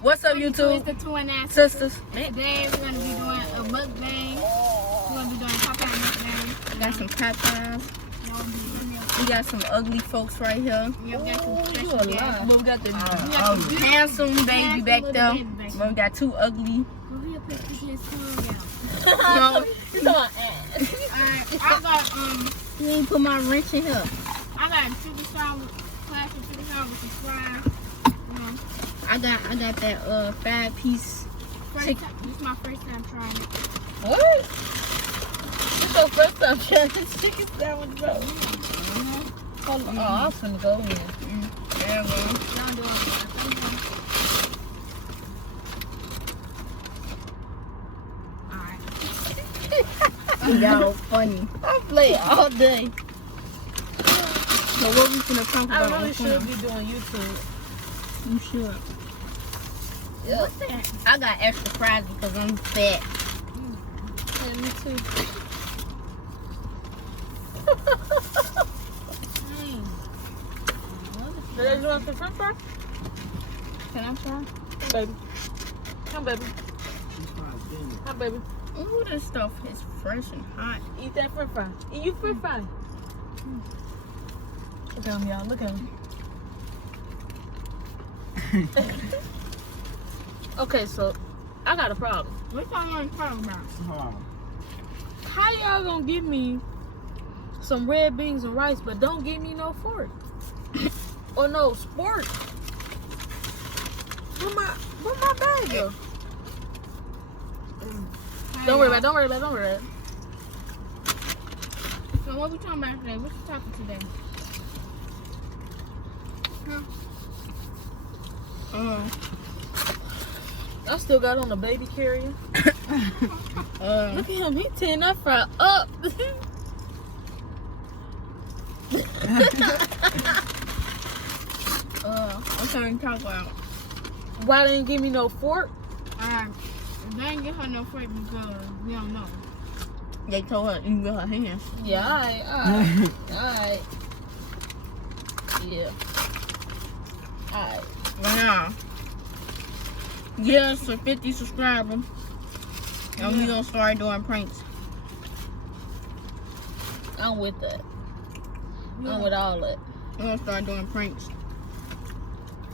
What's up, YouTube? It's the two and a half Sisters. Today we're gonna be doing a mukbang. We're gonna be doing Popeyes mukbang. We got some Popeyes. We got some ugly folks right here. Yeah, we got some special guests. But we got the handsome baby back there. But we got two ugly. We'll put his tongue out. No, you know what? I got You ain't put my wrench in here. I got chicken salad, classic chicken salad with some fries. I got that 5-piece chicken. This is my first time trying it. What? This your first time trying this chicken sandwich, bro. Hold on. Oh, I was finna go in. There we go. Y'all do it. Alright. Y'all funny. I play all day. So what we finna talk about? I really should be doing YouTube. You should. Yeah. What's that? I got extra fries because I'm fat. Yeah, me too. Did you want some french fries? Can I try? Baby. Come, baby. Come, baby. Ooh, this stuff is fresh and hot. Eat that french fry. Eat you french fry. Look at him, y'all. Look at him. Okay, so I got a problem. What y'all want to talk about? How y'all gonna give me some red beans and rice, but don't give me no fork or no sport? Where my bag go? Don't worry about it. So what we talking about today? What you talking today? I still got on the baby carrier. Look at him, he tearing that fry up. I'm trying to talk about. Why they didn't give me no fork? They ain't get her no fork because we don't know. They told her you with her hands. Yeah, alright. Yeah. Alright. Right now. Yes, for 50 subscribers. And we gonna start doing pranks. I'm with that. I'm with all that. We gonna start doing pranks.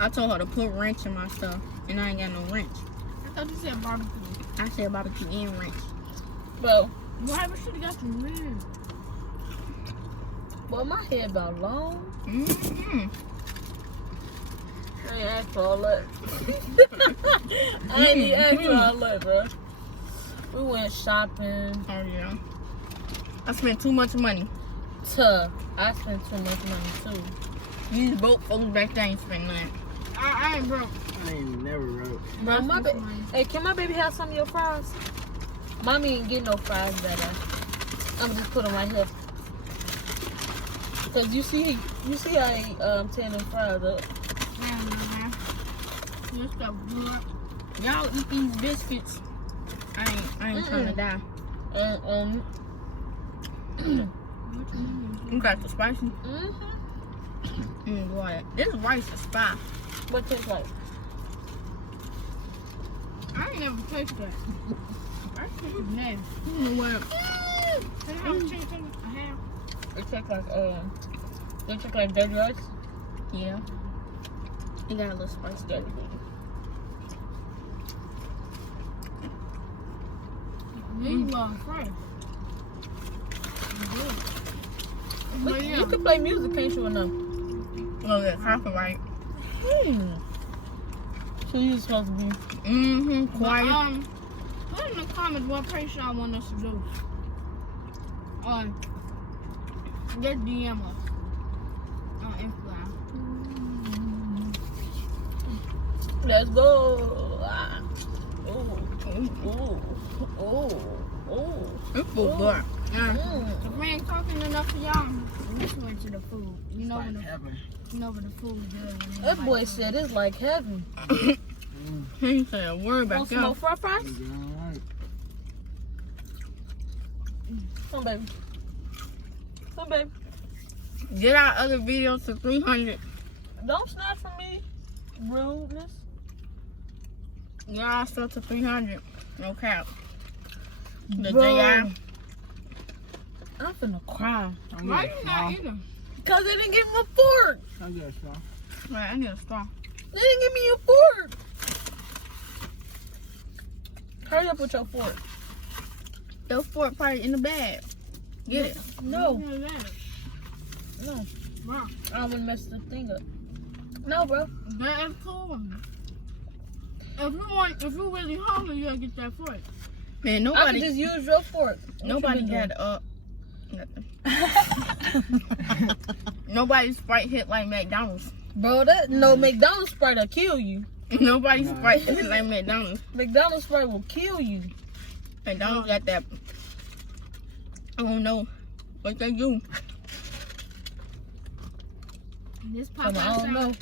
I told her to put wrench in my stuff, and I ain't got no wrench. I thought you said barbecue. I said barbecue and wrench. Bro, Why we should have got some ribs? boy, my head about long. Mm-hmm. I ain't asked for all that. I ain't even asked for all that, bro. We went shopping. Oh yeah. I spent too much money. I spent too much money too. These broke folks back there ain't spend nothing. I ain't broke. I ain't never wrote. Bro, hey, can my baby have some of your fries? Mommy ain't getting no fries better. I'm gonna just put them right here. Cause you see how he tearing them fries up. This stuff good. Y'all eat these biscuits. I ain't trying to die. You got the spicy? Boy, this rice is fire. What tastes like? I ain't never tasted that. That shit is nasty. You know what? Can I have a chicken? I have. It tastes like dirty rice. Yeah. It got a little spicy. Dirty. These are fresh. You can play music, can't you, or no? Oh, yeah, copyright. So you supposed to be. Quiet. Put in the comments what place y'all want us to do. Just DM us on Instagram. Let's go. It's so good. If we ain't talking enough for y'all, let's go into the food. You know when the food is good. That boy said it's like heaven. He ain't say a word Want about some more that. french fries? Come, baby. Come, baby. Get our other videos to 300. Don't snap from me. Rudeness. Get our stuff to 300. No cap. The Bro. JI. I'm finna cry. Why you not eating? Because they didn't give me a fork. I get a straw. Right, I need a straw. They didn't give me a fork. Hurry up with your fork. Your fork probably in the bag. Get it. No. No. Wow. I don't want to mess the thing up. No, bro. That is cool. If you really hungry, you gotta get that fork. Man, I nobody. can just use your fork. What Nobody you been got nothing. Nobody's Sprite hit like McDonald's. Bro, that no McDonald's Sprite will kill you. Nobody's Sprite hit like McDonald's. McDonald's Sprite will kill you. McDonald's got that. I don't know what they do. This I don't know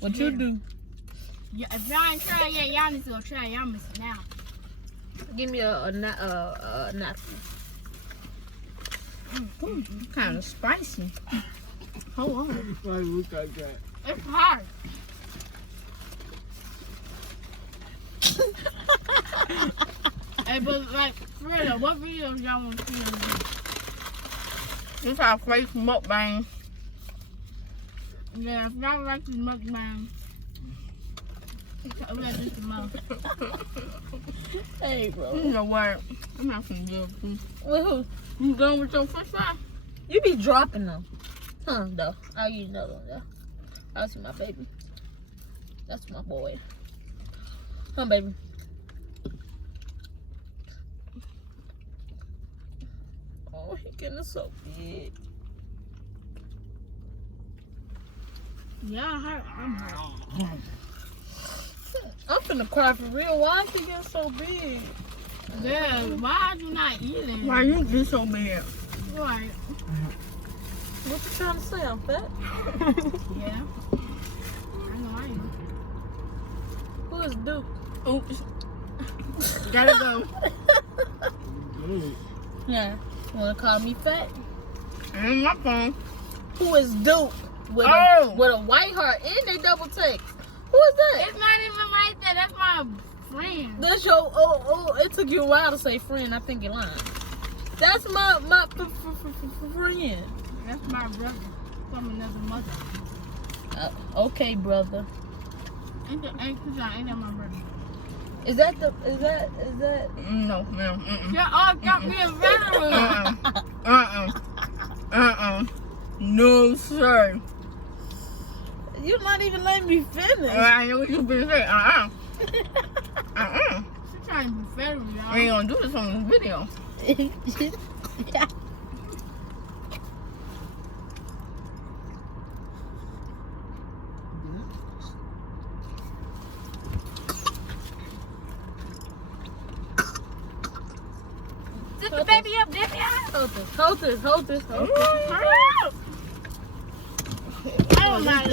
what you do. Yeah, if y'all ain't tried yet, y'all need to go try. Y'all missing out. Give me a napkin. Kind of spicy. Hold on. It's hard. Hey, but like, for real, what videos y'all want to see on this? This is our first mukbang. Yeah, if y'all like this mukbang, we got this the most. Hey, bro. You know what? I'm not some good food. With who? You done with your french fry? You be dropping them. Huh, though. I'll use another one, though. I'll see my baby. That's my boy. Come, baby. Oh, he getting so big. Yeah, I'm hurt. I'm finna cry for real. Why is he getting so big? Yeah, why are you not eating? Why you do so bad? Right. What you trying to say? I'm fat? Yeah. I know I am. Who is Duke? Oops. Gotta go. Yeah. You wanna call me fat? And my phone. Who is Duke? With, Oh. with a white heart and they double text. Who is that? It's not even like that. That's my friend. That's your it took you a while to say friend. I think you're lying. That's my friend. That's my brother from another mother. Okay, brother. Ain't that my brother? Is that No, no. Y'all all got me a veteran. No, sir. you're not even letting me finish. I know what you've been saying. She trying to be federal, y'all. We ain't gonna do this on this video. Yeah. Dip the baby up, dip it out. Hold this. Hurry up. Oh my God.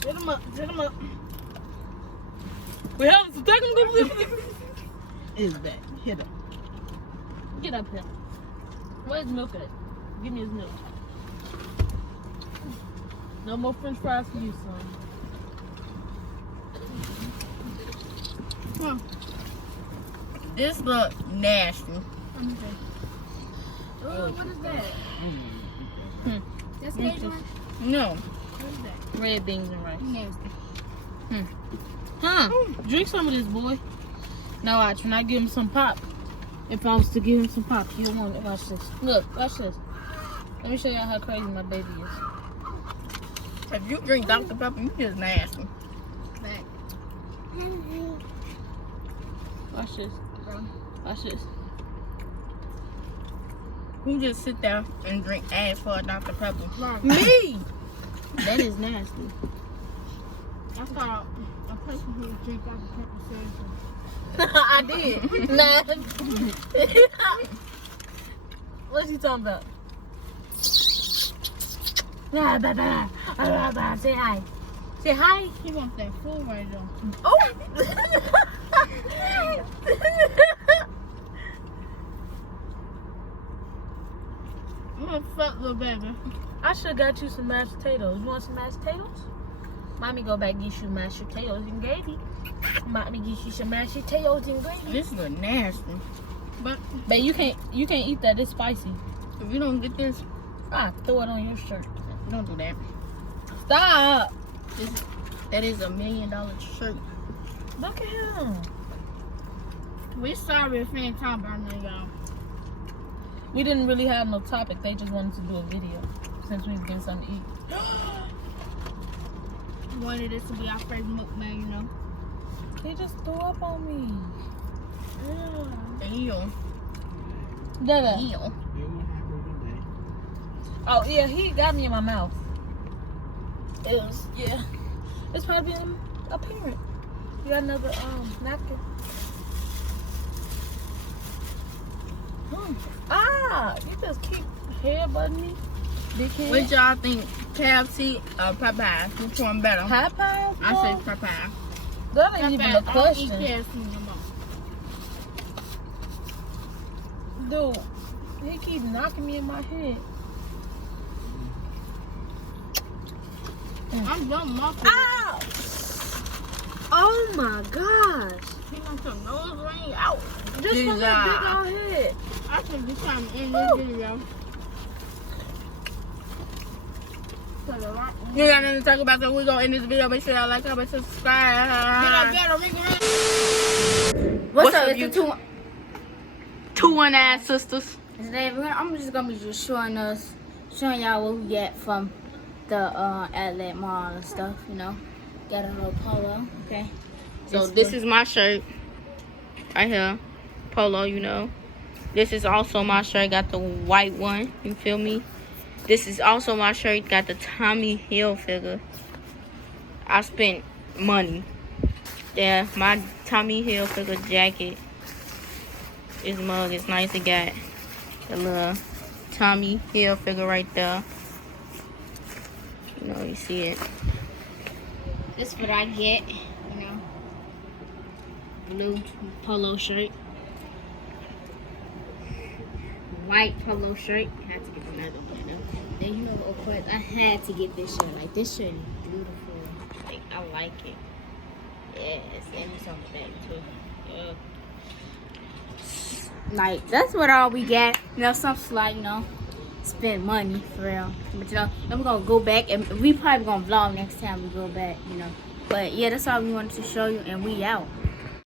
Get him up. We have to take him. Is that hit him? Get up here. Where's milk at? Give me his milk. No more french fries for you, son. Come on. This look nasty. Oh, what is that? That's Cajun? No. What is that? Red beans and rice. Nasty. Huh? Drink some of this, boy. No, watch. When I give him some pop, if I was to give him some pop, he'll want it. Watch this. Look, watch this. Let me show y'all how crazy my baby is. If you drink Dr. Pepper, you just nasty. Back. Watch this. Watch this. Who just sit there and drink ass for a Dr. Pepper? Me! That is nasty. I saw a person who would drink Dr. Pepper said I did. Nah. What's he talking about? Say hi. Say hi. he wants that food right there. Oh! should have got you some mashed potatoes. You want some mashed potatoes? Mommy go back and get you mashed potatoes and gravy. Mommy get you some mashed potatoes and gravy. This is nasty. But you can't eat that. It's spicy. if you don't get this, Throw it on your shirt. don't do that. Stop. That is $1 million shirt. Look at him. We sorry if we ain't talking about no y'all. We didn't really have no topic. They just wanted to do a video since we was getting something to eat. Wanted this to be our first mukbang, you know. He just threw up on me. Ew. Dada. Ew. Oh yeah, he got me in my mouth. It was It's probably a parent. You got another napkin. You just keep headbutting me. Big head. What y'all think? KFC or Popeyes? Which one better? Popeyes? I say Popeyes. That ain't even a question. I don't eat KFC no more. Dude, he keep knocking me in my head. I'm done muffin. Ow! Oh my gosh. He wants your nose ring out. Just from that big old head. I should be trying to end this video. You got nothing to talk about, so we're going to end this video. Make sure y'all like, comment, subscribe. What's up, you two one-ass sisters? Today, I'm just gonna be showing y'all what we get from the outlet mall and stuff. You know, got a little polo. Okay. So this is my shirt right here, polo. You know, this is also my shirt. Got the white one. You feel me? This is also my shirt. Got the Tommy Hilfiger. I spent money. Yeah, my Tommy Hilfiger jacket. This mug is nice. It got the little Tommy Hilfiger right there. You know, you see it. This is what I get. You know, blue polo shirt, white polo shirt. I had to get another one. Then you know, of course, I had to get this shirt. Like this shirt is beautiful. Like I like it. Yes, and it's on the back too. Yeah. Like that's what all we got. You know, something like spend money for real. But you know, then we're gonna go back and we probably gonna vlog next time we go back. You know, but yeah, that's all we wanted to show you, and we out.